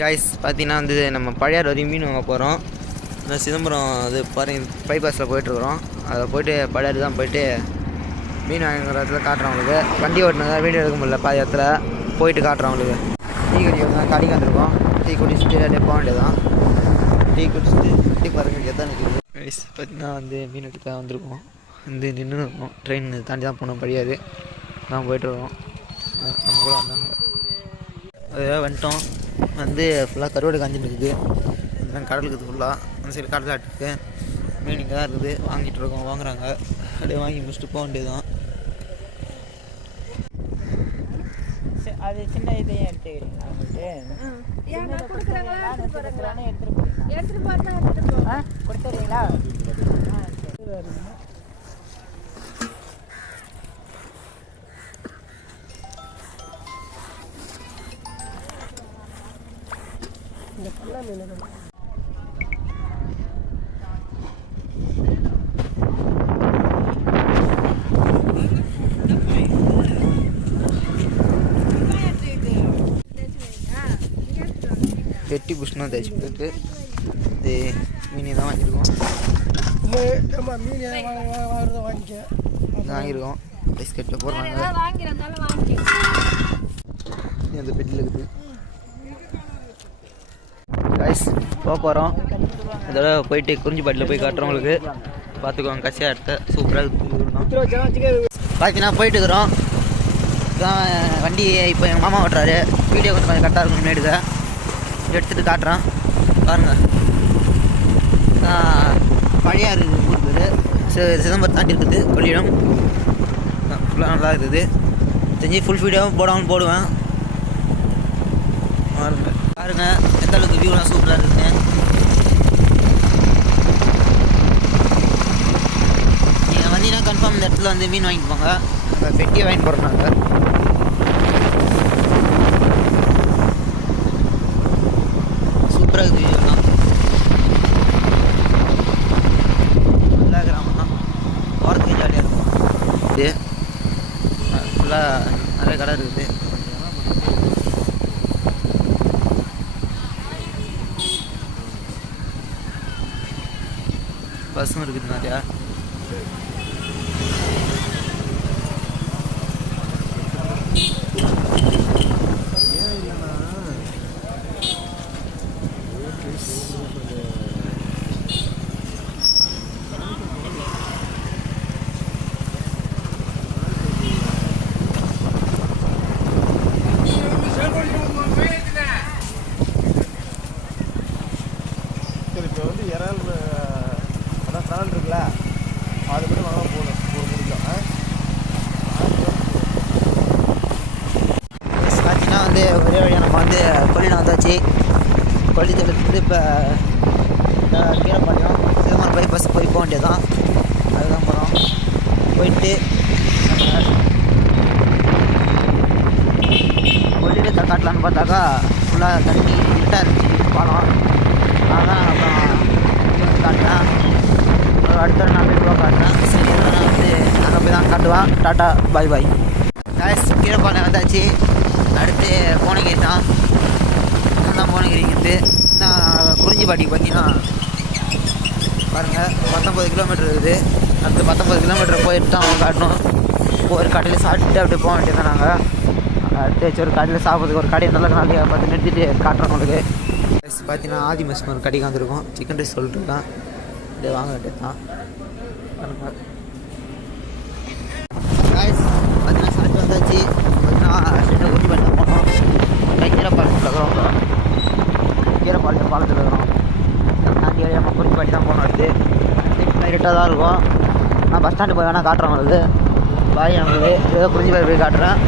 Guys பார்த்தீங்கன்னா வந்து நம்ம பழையாறு வரையும் மீன் வாங்க போகிறோம். இந்த சிதம்பரம் அது பாருங்க பைபாஸில் போயிட்டுருக்குறோம். அதை போய்ட்டு பழையாறு தான் போய்ட்டு மீன் வாங்குற இடத்துல காட்டுறோம் அவங்களுக்கு. வண்டி ஓட்டினதா வீடியோ எடுக்க முடியல, பாதி இடத்துல போயிட்டு காட்டுறோம் அவங்களுக்கு. டீ கடி தான் கடைக்கு வந்துருக்கோம். டீ குடிச்சிட்டு அப்படியே போக வேண்டியதான். டீ குடிச்சிட்டு டீ பாருங்க எதான் நிற்கிது. காய்ஸ் பார்த்தீங்கன்னா வந்து மீன் எடுக்க தான் வந்திருக்கோம். வந்து நின்று இருக்கோம். ட்ரெயின் தாண்டி தான் போகணும் பழையாறு தான் போய்ட்டுருக்கோம். நம்ம கூட வந்தாங்க அதாவது வந்துட்டோம். வந்து ஃபுல்லாக கருவாடு காஞ்சின்னு இருக்குது. கடல் இருக்குது ஃபுல்லாக. அந்த சைடு கடல் ஆட்டுக்கு மீன் இங்கே தான் இருக்குது. வாங்கிட்டு இருக்கோம், வாங்குறாங்க. அப்படியே வாங்கி முடிச்சுட்டு போக வேண்டியதுதான். அது சின்ன இதையும் எடுத்துக்கிறீங்களா? கொடுத்துறீங்களா? இந்த பல்ல மீன் வெட்டி புஷ்னா தேய்ச்சி போட்டு இது மீன் தான் வாங்கியிருக்கோம். வாங்கியிருக்கோம். பிஸ்கெட்டில் போடுறாங்க. அந்த பெட்டில் இருக்குது. ரைஸ் போக போகிறோம். இதோட போயிட்டு குறிஞ்சிப்பாட்டில் போய் காட்டுறவங்களுக்கு பார்த்துக்குவாங்க. கசியாக எடுத்த சூப்பராக இருக்குது. பார்த்தீங்கன்னா போயிட்டு இருக்கிறோம். வண்டி இப்போ எங்கள் மாமா ஓட்டுறாரு. வீடியோ கொஞ்சம் கரெக்டாக இருக்கும். முன்னாடி எடுத்துகிட்டு காட்டுறான் பாருங்கள். பழையாறு ஊர் இருக்குது. சிதம்பரம் தாண்டி இருக்குது. கொள்ளிடம் ஃபுல்லாக நல்லா இருக்குது. தெரிஞ்சு ஃபுல் வீடியோவும் போடாமல் போடுவேன். பாருங்கள் எந்த அளவுக்கு வியூலாம் சூப்பராக இருக்குதுன்னு. நீங்கள் வந்தீங்கன்னா கன்ஃபார்ம் இந்த இடத்துல வந்து மீன் வாங்கிட்டு போங்க. பெட்டியை வாங்கிட்டு போகிறோம் நாங்கள். சூப்பராக இருக்குது வியூலாம். நல்லா கிராமம் தான். போகிறதுக்கு ஜாலியாக இருக்கும். இது ஃபுல்லாக நிறைய கடை இருக்குது. பஸ்ஸும் இருக்குது நிறையா. இப்போ வந்து இறால் அதான் சால் இருக்குல்ல, அது மட்டும் வாங்க போகணும். ஒரு முடியும் பார்த்தீங்கன்னா வந்து ஒரே வழியாக நம்ம வந்து கொள்ளிடம் வந்தாச்சு. கொள்ளிடத்துலேருந்து இப்போ கீரைப்பாளையம் சிதம்பரம் பைபாஸ் போய் போக வேண்டியதான். அதுதான் போகிறோம். போயிட்டு கொள்ளிடத்தை காட்டலான்னு பார்த்தாக்கா ஃபுல்லாக தண்ணி இருட்டாக இருந்துச்சு பாலம். அதான் அப்புறம் காட்டுறேன். அடுத்த நான் போய் காட்டுறேன். சரி நான் வந்து அங்கே போய் தான் காட்டுவேன். டாட்டா பாய் பாய். காய்ஸ் கீரைப்பாளையம் வந்தாச்சு. அடுத்து கோணகிரி தான். தான் கோணகிரி இருக்குது. நான் குறிஞ்சிப்பாட்டிக்கு பார்த்தீங்கன்னா பாருங்கள் 19 கிலோமீட்டர் இருக்குது. அடுத்து 19 கிலோமீட்டர் போயிட்டு தான் காட்டணும். ஒரு கடையில் சாப்பிட்டுட்டு அப்படியே போக வேண்டியதான். நாங்கள் அடுத்து ஒரு கடையில் சாப்பிட்றதுக்கு ஒரு கடையை நல்லா நாளைக்கு பார்த்து நிறுத்திட்டு காட்டுறோம் உங்களுக்கு. பார்த்தீங்கன்னா ஆதி மெஸ் ஒரு கடைக்கு வந்திருக்கோம். சிக்கன் ரைஸ் சொல்லிட்டு இருக்கான். அப்படியே வாங்க வேண்டியது தான். பார்த்தீங்கன்னா சாப்பிட்டு வந்தாச்சு. பார்த்தீங்கன்னா ஊட்டி பண்ண போனோம். கீரைப்பாளையத்தில் இருக்கிறோம். கீரைப்பாளையம் பாலத்தில் இருக்கிறோம். தாண்டி நம்ம குறிஞ்சிப்பாட்டி தான் போகணும். அடுத்து இருட்டாக தான் இருக்கும். நான் பஸ் ஸ்டாண்டு போய் வேணால் காட்டுறேன் உங்களுக்கு. பாய் நம்மளுக்கு ஏதோ குறிஞ்சிப்பாட்டி போய் காட்டுறேன்.